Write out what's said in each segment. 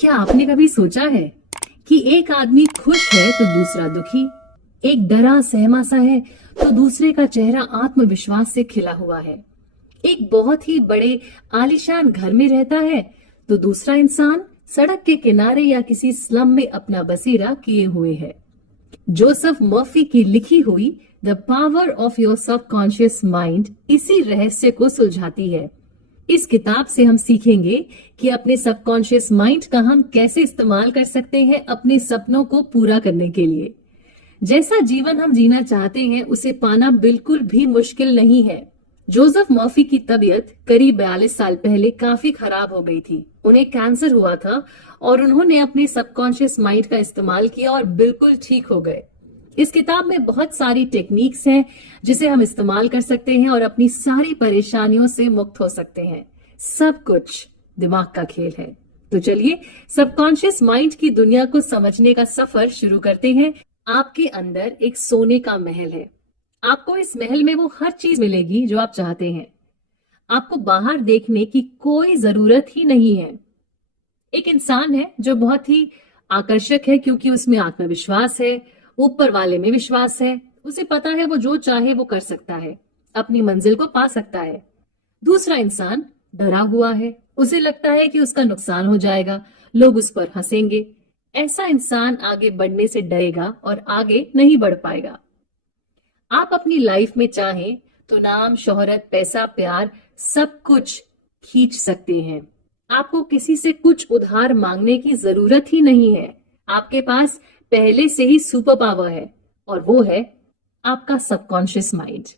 क्या आपने कभी सोचा है कि एक आदमी खुश है तो दूसरा दुखी, एक डरा सहमा सा है तो दूसरे का चेहरा आत्मविश्वास से खिला हुआ है, एक बहुत ही बड़े आलीशान घर में रहता है तो दूसरा इंसान सड़क के किनारे या किसी स्लम में अपना बसेरा किए हुए है। जोसेफ मर्फी की लिखी हुई the power of your subconscious mind इसी रहस्य को सुलझाती है। इस किताब से हम सीखेंगे कि अपने सबकॉन्शियस माइंड का हम कैसे इस्तेमाल कर सकते हैं अपने सपनों को पूरा करने के लिए। जैसा जीवन हम जीना चाहते हैं उसे पाना बिल्कुल भी मुश्किल नहीं है। जोसेफ मर्फी की तबीयत करीब 42 साल पहले काफी खराब हो गई थी। उन्हें कैंसर हुआ था और उन्होंने अपने सबकॉन्शियस माइंड का इस्तेमाल किया और बिल्कुल ठीक हो गए। इस किताब में बहुत सारी टेक्निक्स हैं जिसे हम इस्तेमाल कर सकते हैं और अपनी सारी परेशानियों से मुक्त हो सकते हैं। सब कुछ दिमाग का खेल है। तो चलिए सबकॉन्शियस माइंड की दुनिया को समझने का सफर शुरू करते हैं। आपके अंदर एक सोने का महल है। आपको इस महल में वो हर चीज मिलेगी जो आप चाहते हैं। आपको बाहर देखने की कोई जरूरत ही नहीं है। एक इंसान है जो बहुत ही आकर्षक है क्योंकि उसमें आत्मविश्वास है, ऊपर वाले में विश्वास है। उसे पता है वो जो चाहे वो कर सकता है, अपनी मंजिल को पा सकता है। दूसरा इंसान डरा हुआ है, उसे लगता है कि उसका नुकसान हो जाएगा, लोग उस पर हंसेंगे। ऐसा इंसान आगे बढ़ने से डरेगा और आगे नहीं बढ़ पाएगा। आप अपनी लाइफ में चाहें तो नाम, शोहरत, पैसा, प्यार सब कुछ खींच सकते हैं। आपको किसी से कुछ उधार मांगने की जरूरत ही नहीं है। आपके पास पहले से ही सुपर पावर है और वो है आपका सबकॉन्शियस माइंड।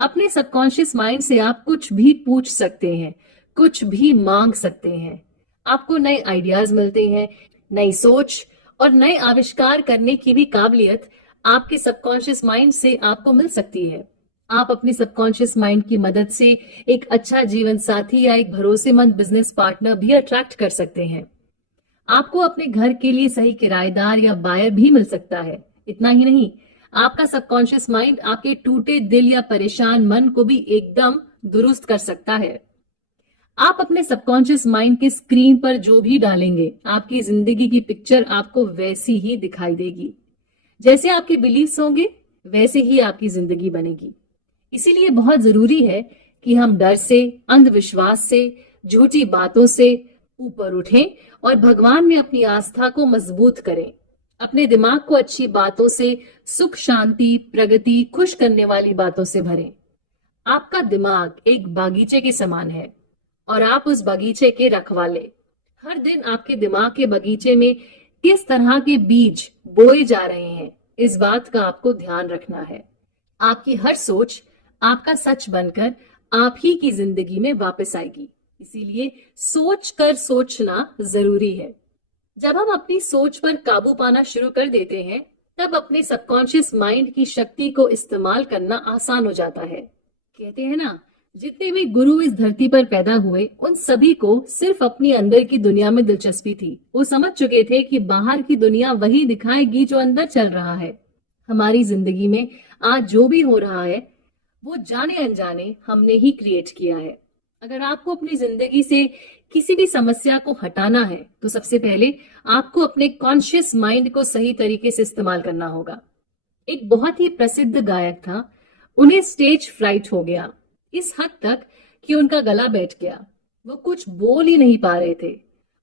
अपने सबकॉन्शियस माइंड से आप कुछ भी पूछ सकते हैं, कुछ भी मांग सकते हैं। आपको नए आइडियाज मिलते हैं, नई सोच और नए आविष्कार करने की भी काबिलियत आपके सबकॉन्शियस माइंड से आपको मिल सकती है। आप अपने सबकॉन्शियस माइंड की मदद से एक अच्छा जीवन साथी या एक भरोसेमंद बिजनेस पार्टनर भी अट्रैक्ट कर सकते हैं। आपको अपने घर के लिए सही किराएदार या बायर भी मिल सकता है। इतना ही नहीं, आपका सबकॉन्शियस माइंड आपके टूटे दिल या परेशान मन को भी एकदम दुरुस्त कर सकता है। आप अपने सबकॉन्शियस माइंड के स्क्रीन पर जो भी डालेंगे, आपकी जिंदगी की पिक्चर आपको वैसी ही दिखाई देगी। जैसे आपके बिलीव्स होंगे वैसे ही आपकी जिंदगी बनेगी। इसीलिए बहुत जरूरी है कि हम डर से, अंधविश्वास से, झूठी बातों से ऊपर उठें और भगवान में अपनी आस्था को मजबूत करें। अपने दिमाग को अच्छी बातों से, सुख, शांति, प्रगति, खुश करने वाली बातों से भरें। आपका दिमाग एक बागीचे के समान है और आप उस बगीचे के रखवाले। हर दिन आपके दिमाग के बगीचे में किस तरह के बीज बोए जा रहे हैं, इस बात का आपको ध्यान रखना है। आपकी हर सोच आपका सच बनकर आप ही की जिंदगी में वापस आएगी। इसीलिए सोच कर सोचना जरूरी है। जब हम अपनी सोच पर काबू पाना शुरू कर देते हैं, तब अपने सबकॉन्शियस माइंड की शक्ति को इस्तेमाल करना आसान हो जाता है। कहते हैं ना, जितने भी गुरु इस धरती पर पैदा हुए उन सभी को सिर्फ अपनी अंदर की दुनिया में दिलचस्पी थी। वो समझ चुके थे कि बाहर की दुनिया वही दिखाएगी जो अंदर चल रहा है। हमारी जिंदगी में आज जो भी हो रहा है वो जाने अनजाने हमने ही क्रिएट किया है। अगर आपको अपनी जिंदगी से किसी भी समस्या को हटाना है तो सबसे पहले आपको अपने कॉन्शियस माइंड को सही तरीके से इस्तेमाल करना होगा। एक बहुत ही प्रसिद्ध गायक था, उन्हें स्टेज फ्राइट हो गया, इस हद तक कि उनका गला बैठ गया। वो कुछ बोल ही नहीं पा रहे थे।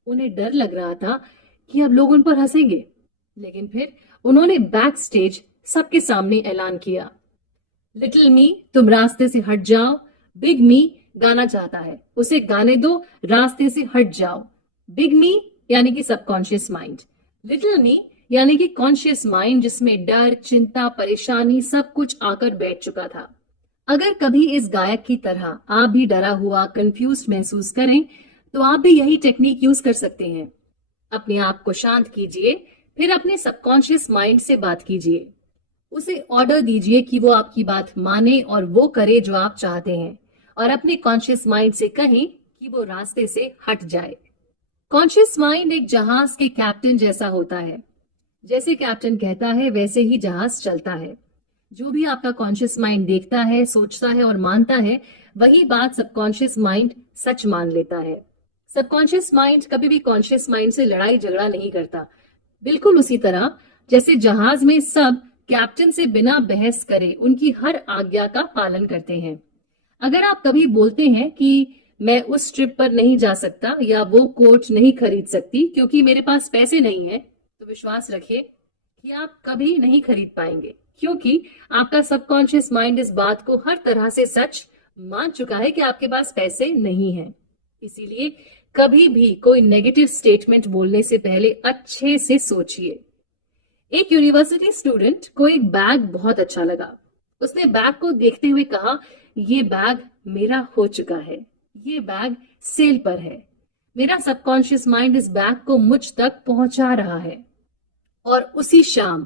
उन्हें डर लग रहा था कि अब लोग उन पर हंसेंगे। लेकिन फिर उन्होंने बैक स्टेज सबके सामने ऐलान किया, लिटिल मी तुम रास्ते से हट जाओ, बिग मी गाना चाहता है, उसे गाने दो, रास्ते से हट जाओ। बिग मी यानी कि सबकॉन्शियस माइंड, लिटिल मी यानी कि कॉन्शियस माइंड जिसमें डर, चिंता, परेशानी सब कुछ आकर बैठ चुका था। अगर कभी इस गायक की तरह आप भी डरा हुआ, कंफ्यूज महसूस करें तो आप भी यही टेक्निक यूज कर सकते हैं। अपने आप को शांत कीजिए, फिर अपने सबकॉन्शियस माइंड से बात कीजिए। उसे ऑर्डर दीजिए कि वो आपकी बात माने और वो करे जो आप चाहते हैं, और अपने कॉन्शियस माइंड से कहें कि वो रास्ते से हट जाए। कॉन्शियस माइंड एक जहाज के कैप्टन जैसा होता है। जैसे कैप्टन कहता है वैसे ही जहाज चलता है। जो भी आपका कॉन्शियस माइंड देखता है, सोचता है और मानता है, वही बात सबकॉन्शियस माइंड सच मान लेता है। सबकॉन्शियस माइंड कभी भी कॉन्शियस माइंड से लड़ाई झगड़ा नहीं करता। बिल्कुल उसी तरह जैसे जहाज में सब कैप्टन से बिना बहस करे उनकी हर आज्ञा का पालन करते हैं। अगर आप कभी बोलते हैं कि मैं उस ट्रिप पर नहीं जा सकता या वो कोट नहीं खरीद सकती क्योंकि मेरे पास पैसे नहीं है, तो विश्वास रखिए कि आप कभी नहीं खरीद पाएंगे, क्योंकि आपका सबकॉन्शियस माइंड इस बात को हर तरह से सच मान चुका है कि आपके पास पैसे नहीं हैं। इसीलिए कभी भी कोई नेगेटिव स्टेटमेंट बोलने से पहले अच्छे से सोचिए। एक यूनिवर्सिटी स्टूडेंट को एक बैग बहुत अच्छा लगा। उसने बैग को देखते हुए कहा, ये बैग मेरा हो चुका है, ये बैग सेल पर है। मेरा सबकॉन्शियस माइंड इस बैग को मुझ तक पहुंचा रहा है। और उसी शाम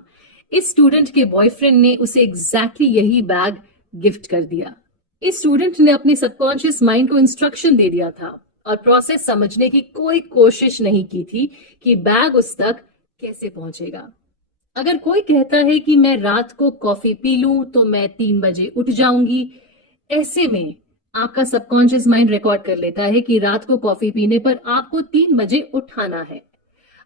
इस स्टूडेंट के बॉयफ्रेंड ने उसे एग्जैक्टली यही बैग गिफ्ट कर दिया। इस स्टूडेंट ने अपने सबकॉन्शियस माइंड को इंस्ट्रक्शन दे दिया था और प्रोसेस समझने की कोई कोशिश नहीं की थी कि बैग उस तक कैसे पहुंचेगा। अगर कोई कहता है कि मैं रात को कॉफी पी लूं तो मैं 3 बजे उठ जाऊंगी, ऐसे में आपका सबकॉन्शियस माइंड रिकॉर्ड कर लेता है कि रात को कॉफी पीने पर आपको 3 बजे उठाना है।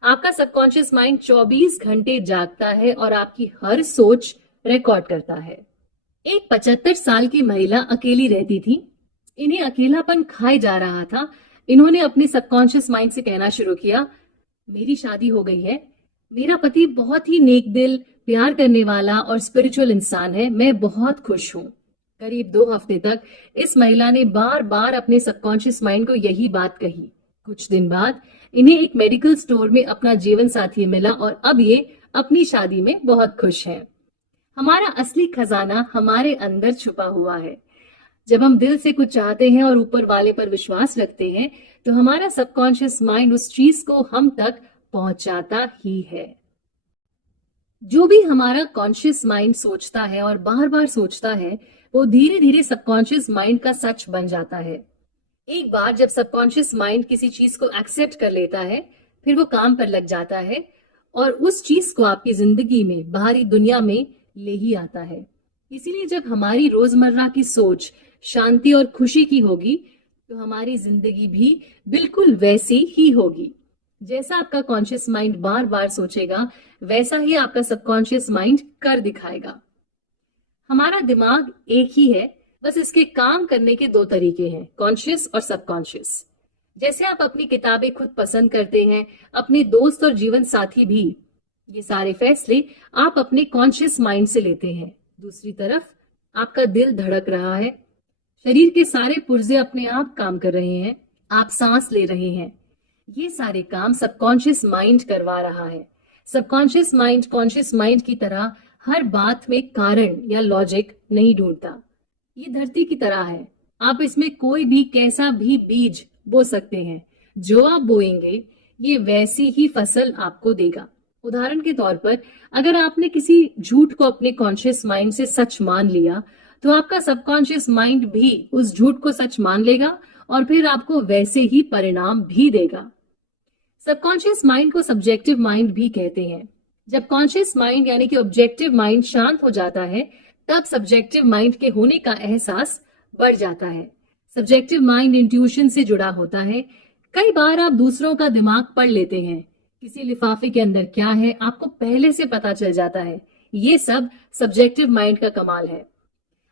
आपका सबकॉन्शियस माइंड 24 घंटे जागता है और आपकी हर सोच रिकॉर्ड करता है। एक 75 साल की महिला अकेली रहती थी। इन्हें अकेलापन खाए जा रहा था। इन्होंने अपने सबकॉन्शियस माइंड से कहना शुरू किया, मेरी शादी हो गई है, मेरा पति बहुत ही नेक दिल, प्यार करने वाला और स्पिरिचुअल इंसान है, मैं बहुत खुश हूँ। करीब 2 हफ्ते तक इस महिला ने बार बार अपने सबकॉन्शियस माइंड को यही बात कही। कुछ दिन बाद इन्हें एक मेडिकल स्टोर में अपना जीवन साथी मिला और अब ये अपनी शादी में बहुत खुश हैं। हमारा असली खजाना हमारे अंदर छुपा हुआ है। जब हम दिल से कुछ चाहते हैं और ऊपर वाले पर विश्वास रखते हैं, तो हमारा सबकॉन्शियस माइंड उस चीज को हम तक पहुंचाता ही है। जो भी हमारा कॉन्शियस माइंड सोचता है और बार बार सोचता है, वो धीरे धीरे सबकॉन्शियस माइंड का सच बन जाता है। एक बार जब सबकॉन्शियस माइंड किसी चीज को एक्सेप्ट कर लेता है, फिर वो काम पर लग जाता है और उस चीज को आपकी जिंदगी में, बाहरी दुनिया में ले ही आता है। इसीलिए जब हमारी रोजमर्रा की सोच शांति और खुशी की होगी, तो हमारी जिंदगी भी बिल्कुल वैसी ही होगी। जैसा आपका कॉन्शियस माइंड बार बार सोचेगा, वैसा ही आपका सबकॉन्शियस माइंड कर दिखाएगा। हमारा दिमाग एक ही है, बस इसके काम करने के 2 तरीके हैं, कॉन्शियस और सबकॉन्शियस। जैसे आप अपनी किताबें खुद पसंद करते हैं, अपने दोस्त और जीवन साथी भी, ये सारे फैसले आप अपने कॉन्शियस माइंड से लेते हैं। दूसरी तरफ आपका दिल धड़क रहा है, शरीर के सारे पुर्जे अपने आप काम कर रहे हैं, आप सांस ले रहे हैं। ये सारे काम सबकॉन्शियस माइंड करवा रहा है। सबकॉन्शियस माइंड कॉन्शियस माइंड की तरह हर बात में कारण या लॉजिक नहीं ढूंढता। ये धरती की तरह है, आप इसमें कोई भी कैसा भी बीज बो सकते हैं। जो आप बोएंगे, ये वैसी ही फसल आपको देगा। उदाहरण के तौर पर, अगर आपने किसी झूठ को अपने कॉन्शियस माइंड से सच मान लिया, तो आपका सबकॉन्शियस माइंड भी उस झूठ को सच मान लेगा और फिर आपको वैसे ही परिणाम भी देगा। सबकॉन्शियस माइंड को सब्जेक्टिव माइंड भी कहते हैं। जब कॉन्शियस माइंड यानी कि ऑब्जेक्टिव माइंड शांत हो जाता है, तब सब्जेक्टिव माइंड के होने का एहसास बढ़ जाता है। सब्जेक्टिव माइंड इंट्यूशन से जुड़ा होता है। कई बार आप दूसरों का दिमाग पढ़ लेते हैं, किसी लिफाफे के अंदर क्या है आपको पहले से पता चल जाता है। ये सब सब्जेक्टिव माइंड का कमाल है।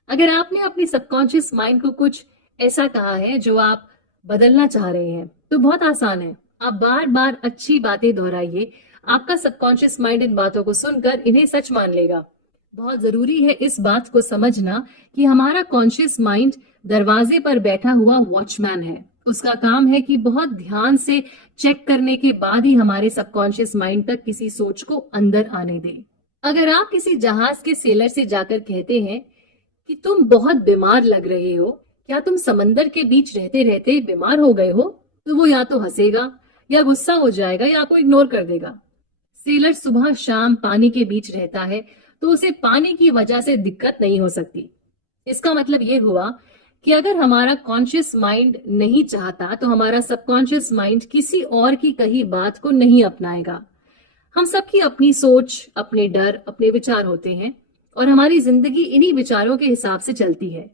अगर आपने अपने सबकॉन्शियस माइंड को कुछ ऐसा कहा है जो आप बदलना चाह रहे हैं, तो बहुत आसान है, आप बार बार अच्छी बातें दोहराइए। आपका सबकॉन्शियस माइंड इन बातों को सुनकर इन्हें सच मान लेगा। बहुत जरूरी है इस बात को समझना कि हमारा कॉन्शियस माइंड दरवाजे पर बैठा हुआ वॉचमैन है। उसका काम है कि बहुत ध्यान से चेक करने के बाद ही हमारे सबकॉन्शियस माइंड तक किसी सोच को अंदर आने दे। अगर आप किसी जहाज के सेलर से जाकर कहते हैं कि तुम बहुत बीमार लग रहे हो, क्या तुम समंदर के बीच रहते रहते बीमार हो गए हो, तो वो या तो हंसेगा या गुस्सा हो जाएगा या आपको इग्नोर कर देगा। सेलर सुबह शाम पानी के बीच रहता है, तो उसे पानी की वजह से दिक्कत नहीं हो सकती। इसका मतलब ये हुआ कि अगर हमारा कॉन्शियस माइंड नहीं चाहता, तो हमारा सबकॉन्शियस माइंड किसी और की कही बात को नहीं अपनाएगा। हम सबकी अपनी सोच, अपने डर, अपने विचार होते हैं और हमारी जिंदगी इन्हीं विचारों के हिसाब से चलती है।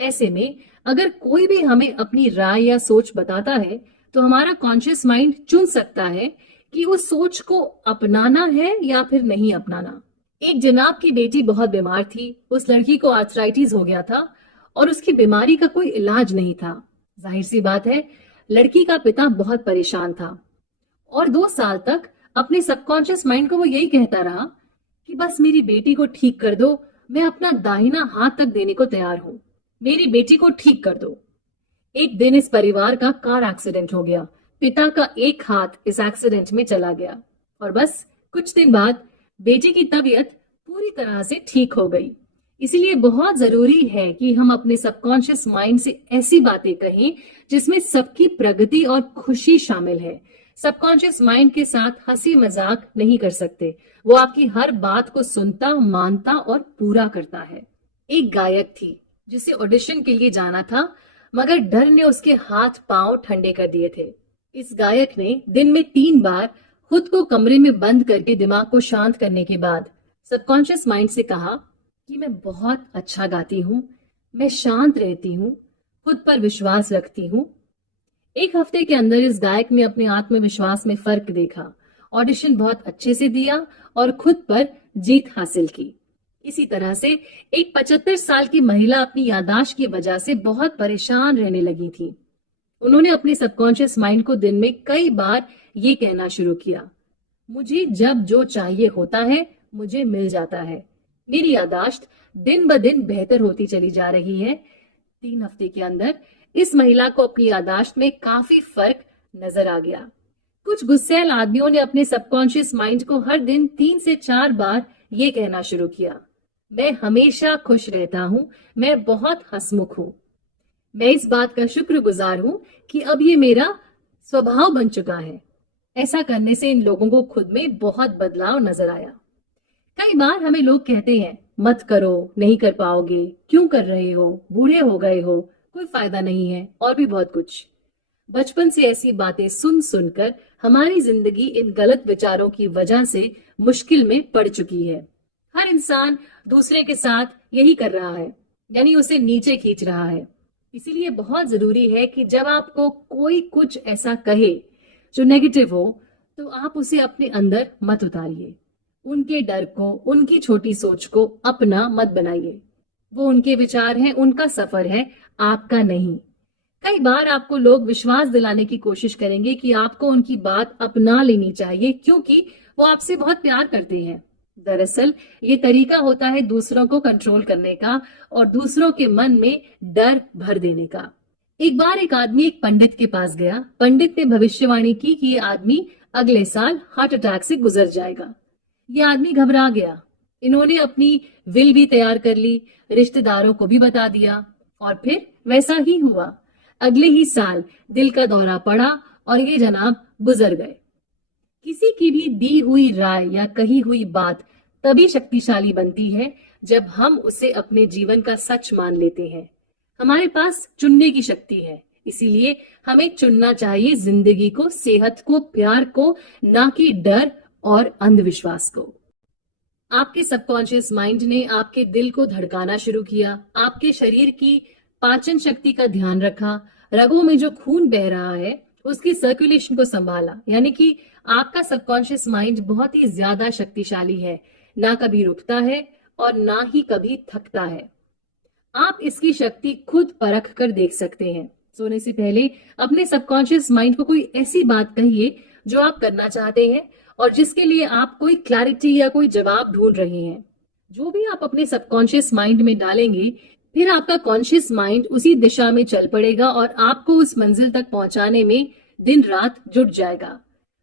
ऐसे में अगर कोई भी हमें अपनी राय या सोच बताता है, तो हमारा कॉन्शियस माइंड चुन सकता है कि उस सोच को अपनाना है या फिर नहीं अपनाना। एक जनाब की बेटी बहुत बीमार थी। उस लड़की को आर्थराइटिस हो गया था और उसकी बीमारी का कोई इलाज नहीं था। जाहिर सी बात है, लड़की का पिता बहुत परेशान था और 2 साल तक अपने सबकॉन्शियस माइंड को वो यही कहता रहा कि बस मेरी बेटी को ठीक कर दो, मैं अपना दाहिना हाथ तक देने को तैयार हूं, मेरी बेटी को ठीक कर दो। एक दिन इस परिवार का कार एक्सीडेंट हो गया। पिता का एक हाथ इस एक्सीडेंट में चला गया और बस कुछ दिन बाद बेटी की तबीयत पूरी तरह से ठीक हो गई। इसीलिए बहुत जरूरी है कि हम अपने सबकॉन्शियस माइंड से ऐसी बातें कहें जिसमें सबकी प्रगति और खुशी शामिल है। सबकॉन्शियस माइंड के साथ हंसी मजाक नहीं कर सकते। वो आपकी हर बात को सुनता, मानता और पूरा करता है। एक गायक थी जिसे ऑडिशन के लिए जाना था, मगर डर ने उसके हाथ पांव ठंडे कर दिए थे। इस गायक ने दिन में 3 बार खुद को कमरे में बंद करके दिमाग को शांत करने के बाद सबकॉन्शियस माइंड से कहा कि मैं बहुत अच्छा गाती हूँ, मैं शांत रहती हूँ, खुद पर विश्वास रखती हूँ। 1 हफ्ते के अंदर इस गायक ने अपने आत्मविश्वास में फर्क देखा, ऑडिशन बहुत अच्छे से दिया और खुद पर जीत हासिल की। इसी तरह से एक 75 साल की महिला अपनी याददाश्त की वजह से बहुत परेशान रहने लगी थी। उन्होंने अपने सबकॉन्शियस माइंड को दिन में कई बार ये कहना शुरू किया, मुझे जब जो चाहिए होता है मुझे मिल जाता है। मेरी याददाश्त दिन ब दिन बेहतर होती चली जा रही है। 3 हफ्ते के अंदर इस महिला को अपनी याददाश्त में काफी फर्क नजर आ गया। कुछ गुस्सैल आदमियों ने अपने सबकॉन्शियस माइंड को हर दिन 3 से 4 बार ये कहना शुरू किया, मैं हमेशा खुश रहता हूँ, मैं बहुत हंसमुख हूँ। मैं इस बात का शुक्रगुजार हूँ कि अब ये मेरा स्वभाव बन चुका है। ऐसा करने से इन लोगों को खुद में बहुत बदलाव नजर आया। कई बार हमें लोग कहते हैं, मत करो, नहीं कर पाओगे, क्यों कर रहे हो, बूढ़े हो गए हो, कोई फायदा नहीं है, और भी बहुत कुछ। बचपन से ऐसी बातें सुन सुनकर हमारी जिंदगी इन गलत विचारों की वजह से मुश्किल में पड़ चुकी है। हर इंसान दूसरे के साथ यही कर रहा है, यानी उसे नीचे खींच रहा है। इसीलिए बहुत जरूरी है कि जब आपको कोई कुछ ऐसा कहे जो नेगेटिव हो, तो आप उसे अपने अंदर मत उतारिए। उनके डर को, उनकी छोटी सोच को अपना मत बनाइए। वो उनके विचार हैं, उनका सफर है, आपका नहीं। कई बार आपको लोग विश्वास दिलाने की कोशिश करेंगे कि आपको उनकी बात अपना लेनी चाहिए क्योंकि वो आपसे बहुत प्यार करते हैं। दरअसल ये तरीका होता है दूसरों को कंट्रोल करने का और दूसरों के मन में डर भर देने का। एक बार एक आदमी एक पंडित के पास गया। पंडित ने भविष्यवाणी की कि ये आदमी अगले साल हार्ट अटैक से गुजर जाएगा। ये आदमी घबरा गया। इन्होंने अपनी विल भी तैयार कर ली, रिश्तेदारों को भी बता दिया और फिर वैसा ही हुआ। अगले ही साल दिल का दौरा पड़ा और ये जनाब गुजर गए। किसी की भी दी हुई राय या कही हुई बात तभी शक्तिशाली बनती है जब हम उसे अपने जीवन का सच मान लेते हैं। हमारे पास चुनने की शक्ति है, इसीलिए हमें चुनना चाहिए जिंदगी को, सेहत को, प्यार को, ना कि डर और अंधविश्वास को। आपके सबकॉन्शियस माइंड ने आपके दिल को धड़काना शुरू किया, आपके शरीर की पाचन शक्ति का ध्यान रखा, रगों में जो खून बह रहा है उसकी सर्कुलेशन को संभाला। यानी कि आपका सबकॉन्शियस माइंड बहुत ही ज्यादा शक्तिशाली है, ना कभी रुकता है और ना ही कभी थकता है। आप इसकी शक्ति खुद परख कर देख सकते हैं। सोने से पहले अपने सबकॉन्शियस माइंड को कोई ऐसी बात कहिए जो आप करना चाहते हैं और जिसके लिए आप कोई क्लैरिटी या कोई जवाब ढूंढ रहे हैं। जो भी आप अपने सबकॉन्शियस माइंड में डालेंगे, फिर आपका कॉन्शियस माइंड उसी दिशा में चल पड़ेगा और आपको उस मंजिल तक पहुंचाने में दिन रात जुट जाएगा।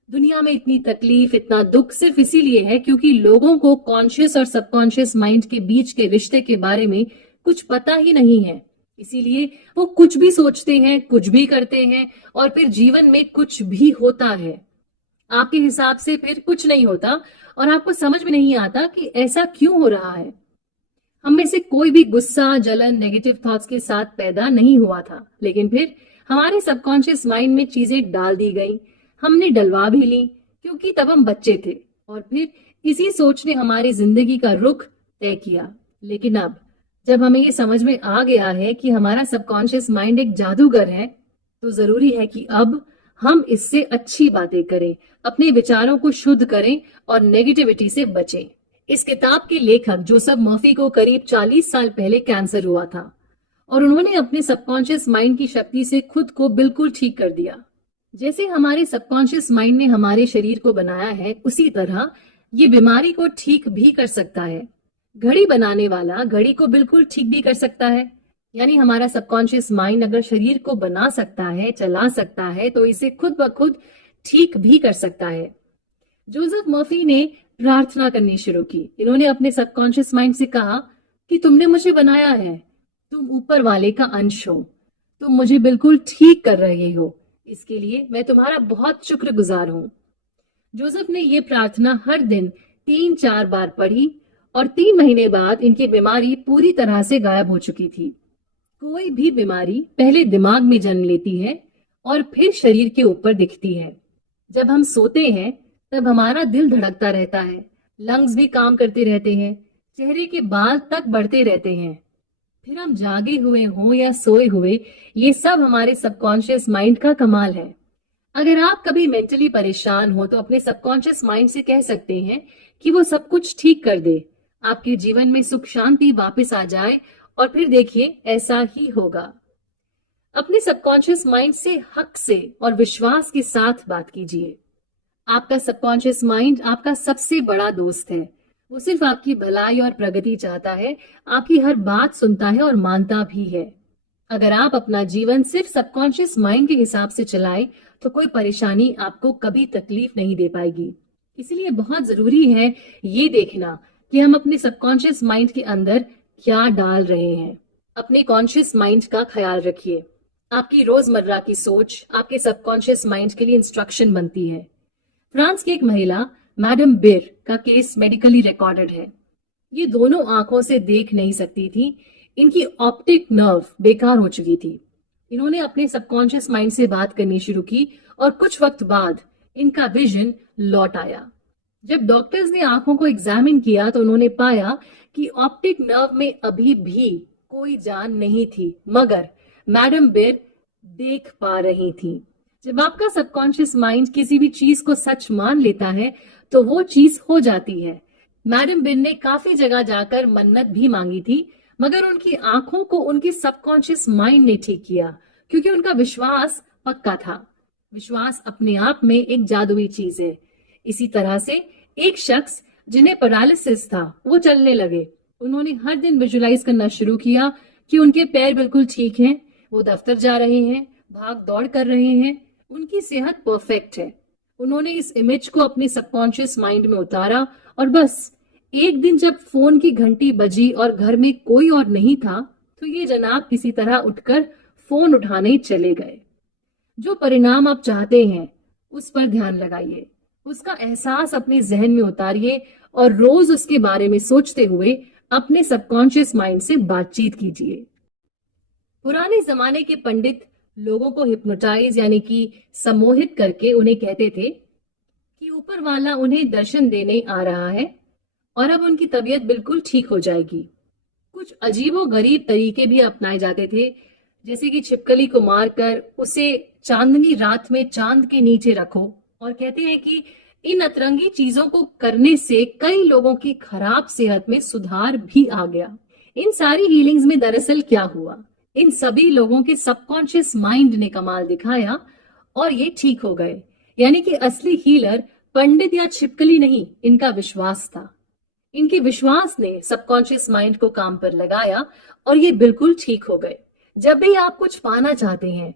दुनिया में इतनी तकलीफ, इतना दुख सिर्फ इसीलिए है क्योंकि लोगों को कॉन्शियस और सबकॉन्शियस माइंड के बीच के रिश्ते के बारे में कुछ पता ही नहीं है। इसीलिए वो कुछ भी सोचते हैं, कुछ भी करते हैं और फिर जीवन में कुछ भी होता है आपके हिसाब से फिर कुछ नहीं होता और आपको समझ में नहीं आता कि ऐसा क्यों हो रहा है। हम में से कोई भी गुस्सा, जलन, नेगेटिव थॉट्स के साथ पैदा नहीं हुआ था, लेकिन फिर हमारे सबकॉन्शियस माइंड में चीजें डाल दी गई, हमने डलवा भी ली क्योंकि तब हम बच्चे थे और फिर इसी सोच ने हमारी जिंदगी का रुख तय किया। लेकिन अब जब हमें ये समझ में आ गया है कि हमारा सबकॉन्शियस माइंड एक जादूगर है, तो जरूरी है कि अब हम इससे अच्छी बातें करें, अपने विचारों को शुद्ध करें और नेगेटिविटी से बचें। इस किताब के लेखक जोसेफ मर्फी को करीब 40 साल पहले कैंसर हुआ था और उन्होंने अपने सबकॉन्शियस माइंड की शक्ति से खुद को बिल्कुल ठीक कर दिया। जैसे हमारे सबकॉन्शियस माइंड ने हमारे शरीर को बनाया है, उसी तरह ये बीमारी को ठीक भी कर सकता है। घड़ी बनाने वाला घड़ी को बिल्कुल ठीक भी कर सकता है। यानी हमारा सबकॉन्शियस माइंड अगर शरीर को बना सकता है, चला सकता है, तो इसे खुद ब खुद ठीक भी कर सकता है। जोसेफ मर्फी ने प्रार्थना करनी शुरू की। इन्होंने अपने सबकॉन्शियस माइंड से कहा कि तुमने मुझे बनाया है, तुम ऊपर वाले का अंश हो, तुम मुझे बिल्कुल ठीक कर रहे हो, इसके लिए मैं तुम्हारा बहुत शुक्रगुजार हूं। जोसेफ ने ये प्रार्थना हर दिन 3-4 बार पढ़ी और 3 महीने बाद इनकी बीमारी पूरी तरह से गायब हो चुकी थी। कोई भी बीमारी पहले दिमाग में जन्म लेती है और फिर शरीर के ऊपर दिखती है। जब हम सोते हैं तब हमारा दिल धड़कता रहता है, लंग्स भी काम करते रहते हैं, चेहरे के बाल तक बढ़ते रहते हैं। फिर हम जागे हुए हों या सोए हुए, ये सब हमारे सबकॉन्शियस माइंड का कमाल है। अगर आप कभी मेंटली परेशान हो तो अपने सबकॉन्शियस माइंड से कह सकते हैं कि वो सब कुछ ठीक कर दे, आपके जीवन में सुख शांति वापस आ जाए और फिर देखिए ऐसा ही होगा। अपने सबकॉन्शियस माइंड से हक से और विश्वास के साथ बात कीजिए। आपका सबकॉन्शियस माइंड आपका सबसे बड़ा दोस्त है। वो सिर्फ आपकी भलाई और प्रगति चाहता है, आपकी हर बात सुनता है और मानता भी है। अगर आप अपना जीवन सिर्फ सबकॉन्शियस माइंड के हिसाब से चलाएं, तो कोई परेशानी आपको कभी तकलीफ नहीं दे पाएगी। इसलिए बहुत जरूरी है ये देखना कि हम अपने सबकॉन्शियस माइंड के अंदर क्या डाल रहे हैं। अपने कॉन्शियस माइंड का ख्याल रखिए। आपकी रोजमर्रा की सोच आपके सबकॉन्शियस माइंड के लिए इंस्ट्रक्शन बनती है। फ्रांस की एक महिला मैडम बिर का केस मेडिकली रिकॉर्डेड है। ये दोनों आंखों से देख नहीं सकती थी, इनकी ऑप्टिक नर्व बेकार हो चुकी थी। इन्होंने अपने सबकॉन्शियस माइंड से बात करनी शुरू की और कुछ वक्त बाद इनका विजन लौट आया। जब डॉक्टर्स ने आंखों को एग्जामिन किया तो उन्होंने पाया कि ऑप्टिक नर्व में अभी भी कोई जान नहीं थी, मगर मैडम बिर देख पा रही थी। जब आपका सबकॉन्शियस माइंड किसी भी चीज को सच मान लेता है तो वो चीज हो जाती है। मैडम बिर ने काफी जगह जाकर मन्नत भी मांगी थी, मगर उनकी आंखों को उनके सबकॉन्शियस माइंड ने ठीक किया, क्योंकि उनका विश्वास पक्का था। विश्वास अपने आप में एक जादुई चीज है। इसी तरह से एक शख्स जिन्हें पैरालिसिस था वो चलने लगे। उन्होंने हर दिन विजुलाइज करना शुरू किया कि उनके पैर बिल्कुल ठीक हैं, वो दफ्तर जा रहे हैं, भाग दौड़ कर रहे हैं, उनकी सेहत परफेक्ट है। उन्होंने इस इमेज को अपने सबकॉन्शियस माइंड में उतारा और बस एक दिन जब फोन की घंटी बजी और घर में कोई और नहीं था तो ये जनाब किसी तरह उठकर फोन उठाने चले गए। जो परिणाम आप चाहते हैं उस पर ध्यान लगाइए, उसका एहसास अपने जहन में उतारिए और रोज उसके बारे में सोचते हुए अपने सबकॉन्शियस माइंड से बातचीत कीजिए। पुराने जमाने के पंडित लोगों को हिप्नोटाइज यानी कि सम्मोहित करके उन्हें कहते थे कि ऊपर वाला उन्हें दर्शन देने आ रहा है और अब उनकी तबीयत बिल्कुल ठीक हो जाएगी। कुछ अजीबोगरीब तरीके भी अपनाए जाते थे, जैसे कि छिपकली को मारकर उसे चांदनी रात में चांद के नीचे रखो, और कहते हैं कि इन अतरंगी चीजों को करने से कई लोगों की खराब सेहत में सुधार भी आ गया। इन सारी हीलिंग्स में दरअसल क्या हुआ, इन सभी लोगों के सबकॉन्शियस माइंड ने कमाल दिखाया और ये ठीक हो गए। यानी कि असली हीलर पंडित या छिपकली नहीं, इनका विश्वास था। इनके विश्वास ने सबकॉन्शियस माइंड को काम पर लगाया और ये बिल्कुल ठीक हो गए। जब भी आप कुछ पाना चाहते हैं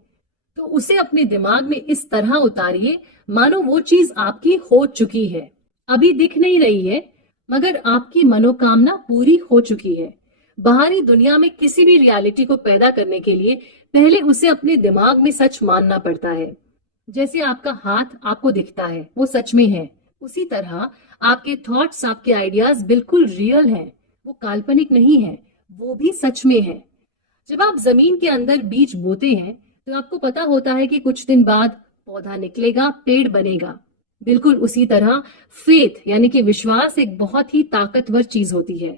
तो उसे अपने दिमाग में इस तरह उतारिए मानो वो चीज आपकी हो चुकी है, अभी दिख नहीं रही है मगर आपकी मनोकामना पूरी हो चुकी है। बाहरी दुनिया में किसी भी रियलिटी को पैदा करने के लिए पहले उसे अपने दिमाग में सच मानना पड़ता है। जैसे आपका हाथ आपको दिखता है वो सच में है, उसी तरह आपके थॉट्स, आपके आइडियाज बिल्कुल रियल हैं, वो काल्पनिक नहीं है, वो भी सच में है। जब आप जमीन के अंदर बीज बोते हैं तो आपको पता होता है कि कुछ दिन बाद पौधा निकलेगा, पेड़ बनेगा। बिल्कुल उसी तरह फेथ यानी कि विश्वास एक बहुत ही ताकतवर चीज होती है।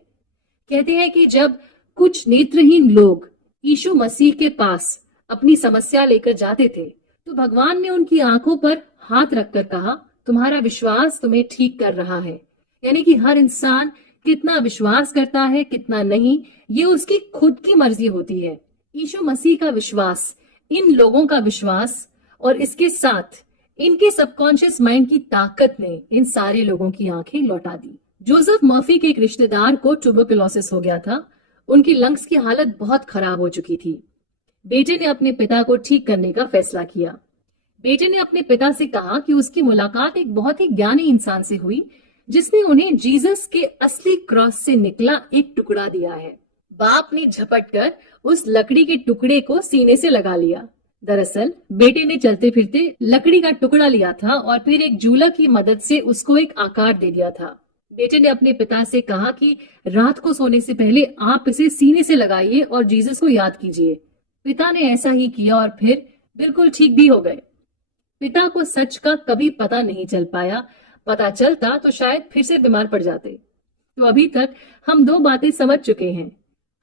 कहते हैं कि जब कुछ नेत्रहीन लोग यीशु मसीह के पास अपनी समस्या लेकर जाते थे तो भगवान ने उनकी आंखों पर हाथ रखकर कहा, तुम्हारा विश्वास तुम्हें ठीक कर रहा है। यानी कि हर इंसान कितना विश्वास करता है कितना नहीं, ये उसकी खुद की मर्जी होती है। यीशु मसीह का विश्वास, इन लोगों का विश्वास और इसके साथ इनके सबकॉन्शियस माइंड की ताकत ने इन सारे लोगों की आंखें लौटा दी। जोसेफ मर्फी के एक रिश्तेदार को ट्यूबरकुलोसिस हो गया था। उनकी लंग्स की हालत बहुत खराब हो चुकी थी। बेटे ने अपने पिता को ठीक करने का फैसला किया। बेटे ने अपने पिता से कहा कि उसकी मुलाकात एक बहुत ही ज्ञानी इंसान से हुई जिसने उन्हें जीसस के असली क्रॉस से निकला एक टुकड़ा दिया है। बाप ने झपट कर उस लकड़ी के टुकड़े को सीने से लगा लिया। दरअसल बेटे ने चलते फिरते लकड़ी का टुकड़ा लिया था और फिर एक जूला की मदद से उसको एक आकार दे दिया था। बेटे ने अपने पिता से कहा कि रात को सोने से पहले आप इसे सीने से लगाइए और जीसस को याद कीजिए। पिता ने ऐसा ही किया और फिर बिल्कुल ठीक भी हो गए। पिता को सच का कभी पता नहीं चल पाया, पता चलता तो शायद फिर से बीमार पड़ जाते। तो अभी तक हम दो बातें समझ चुके हैं।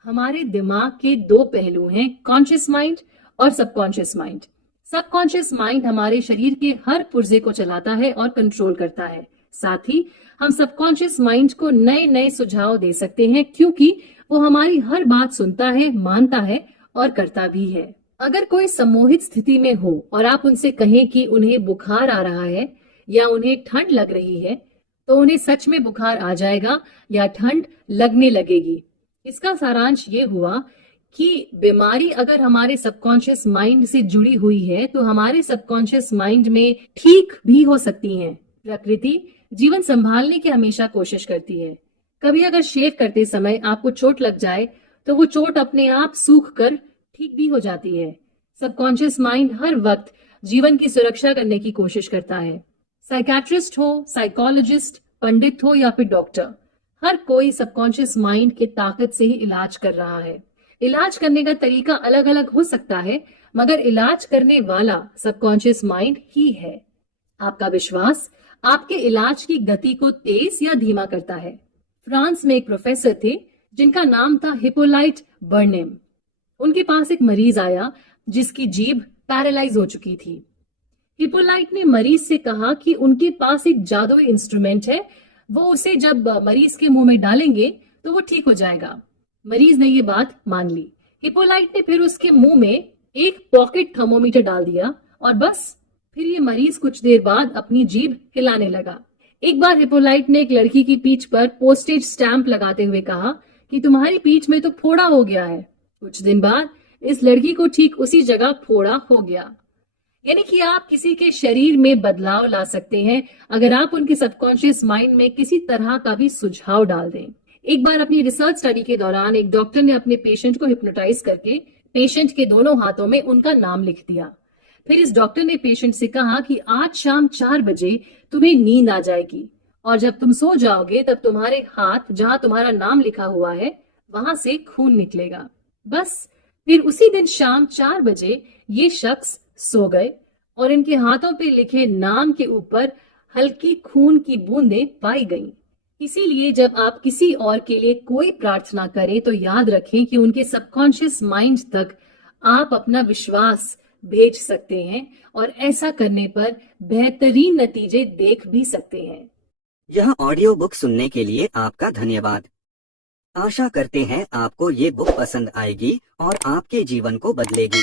हमारे दिमाग के दो पहलू हैं, कॉन्शियस माइंड और सबकॉन्शियस माइंड। सबकॉन्शियस माइंड हमारे शरीर के हर पुर्जे को चलाता है और कंट्रोल करता है। साथ ही हम सबकॉन्शियस माइंड को नए नए सुझाव दे सकते हैं क्योंकि वो हमारी हर बात सुनता है, मानता है और करता भी है। अगर कोई सम्मोहित स्थिति में हो और आप उनसे कहें कि उन्हें बुखार आ रहा है या उन्हें ठंड लग रही है, तो उन्हें सच में बुखार आ जाएगा या ठंड लगने लगेगी। इसका सारांश ये हुआ कि बीमारी अगर हमारे सबकॉन्शियस माइंड से जुड़ी हुई है तो हमारे सबकॉन्शियस माइंड में ठीक भी हो सकती है। प्रकृति जीवन संभालने की हमेशा कोशिश करती है। कभी अगर शेव करते समय आपको चोट लग जाए तो वो चोट अपने आप सूख कर ठीक भी हो जाती है। सबकॉन्शियस माइंड हर वक्त जीवन की सुरक्षा करने की कोशिश करता है। साइकियाट्रिस्ट हो, साइकोलॉजिस्ट, पंडित हो या फिर डॉक्टर, हर कोई सबकॉन्शियस माइंड के ताकत से ही इलाज कर रहा है। इलाज करने का तरीका अलग अलग हो सकता है, मगर इलाज करने वाला सबकॉन्शियस माइंड ही है। आपका विश्वास आपके इलाज की गति को तेज या धीमा करता है। फ्रांस में एक प्रोफेसर थे जिनका नाम था हिप्पोलाइट बर्नेम। उनके पास एक मरीज आया जिसकी जीभ पैरालाइज हो चुकी थी। हिप्पोलाइट ने मरीज से कहा कि उनके पास एक जादुई इंस्ट्रूमेंट है, वो उसे जब मरीज के मुंह में डालेंगे तो वो ठीक हो जाएगा। मरीज ने ये बात मान ली। हिप्पोलाइट ने फिर उसके मुंह में एक पॉकेट थर्मोमीटर डाल दिया और बस फिर ये मरीज कुछ देर बाद अपनी जीभ हिलाने लगा। एक बार हिप्पोलाइट ने एक लड़की की पीठ पर पोस्टेज स्टैंप लगाते हुए कहा कि तुम्हारी पीठ में तो फोड़ा हो गया है। कुछ दिन बाद इस लड़की को ठीक उसी जगह फोड़ा हो गया। यानी कि आप किसी के शरीर में बदलाव ला सकते हैं अगर आप उनके सबकॉन्शियस माइंड में किसी तरह का भी सुझाव डाल दें। एक बार अपनी रिसर्च स्टडी के दौरान एक डॉक्टर ने अपने पेशेंट को हिप्नोटाइज करके पेशेंट के दोनों हाथों में उनका नाम लिख दिया। फिर इस डॉक्टर ने पेशेंट से कहा कि आज शाम 4 बजे तुम्हें नींद आ जाएगी और जब तुम सो जाओगे तब तुम्हारे हाथ जहां तुम्हारा नाम लिखा हुआ है वहां से खून निकलेगा। बस फिर उसी दिन शाम 4 बजे ये शख्स सो गए और इनके हाथों पे लिखे नाम के ऊपर हल्की खून की बूंदें पाई गईं। इसीलिए जब आप किसी और के लिए कोई प्रार्थना करें तो याद रखें कि उनके सबकॉन्शियस माइंड तक आप अपना विश्वास भेज सकते हैं और ऐसा करने पर बेहतरीन नतीजे देख भी सकते हैं। यह ऑडियो बुक सुनने के लिए आपका धन्यवाद। आशा करते हैं आपको ये बुक पसंद आएगी और आपके जीवन को बदलेगी।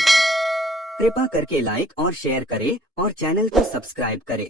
कृपा करके लाइक और शेयर करें और चैनल को सब्सक्राइब करें।